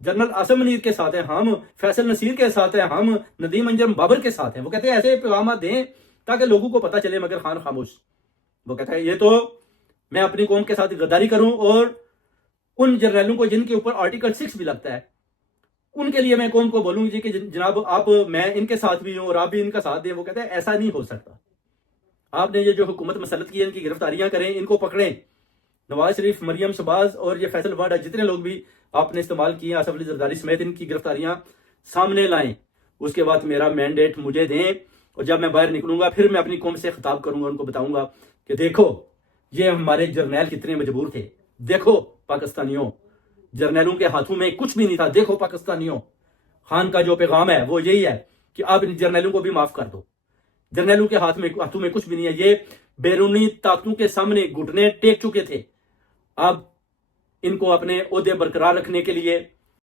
General Asim Munir کے ساتھ ہیں ہم، فیصل نصیر کے ساتھ ہیں ہم، ندیم انجم بابر کے ساتھ ہیں۔ وہ کہتے ہیں ایسے پیغامات دیں تاکہ لوگوں کو پتہ چلے، مگر خان خاموش۔ وہ کہتا ہے یہ تو میں اپنی قوم کے ساتھ غداری کروں اور ان جرنیلوں کو جن کے اوپر آرٹیکل 6 بھی لگتا ہے ان کے لیے میں قوم کو بولوں جی کہ جناب آپ، میں ان کے ساتھ بھی ہوں اور آپ بھی ان کا ساتھ دیں۔ وہ کہتے ہیں ایسا نہیں ہو سکتا، آپ نے یہ جو حکومت مسلط کی ہے ان کی گرفتاریاں کریں، ان کو پکڑیں۔ نواز شریف، مریم شہباز اور یہ فیصل واڈا جتنے لوگ بھی آپ نے استعمال کیے ہیں، آصف علی زرداری سمیت، ان کی گرفتاریاں سامنے لائیں۔ اس کے بعد میرا مینڈیٹ مجھے دیں اور جب میں باہر نکلوں گا پھر میں اپنی قوم سے خطاب کروں گا، ان کو بتاؤں گا کہ دیکھو یہ ہمارے جرنیل کتنے مجبور تھے، دیکھو پاکستانیوں، جرنیلوں کے ہاتھوں میں کچھ بھی نہیں تھا، دیکھو پاکستانیوں۔ خان کا جو پیغام ہے وہ یہی ہے کہ آپ ان جرنیلوں کو بھی معاف کر دو، جرنیلوں کے ہاتھوں میں کچھ بھی نہیں ہے، یہ بیرونی طاقتوں کے سامنے گھٹنے ٹیک چکے تھے۔ اب ان کو اپنے عہدے برقرار رکھنے کے لیے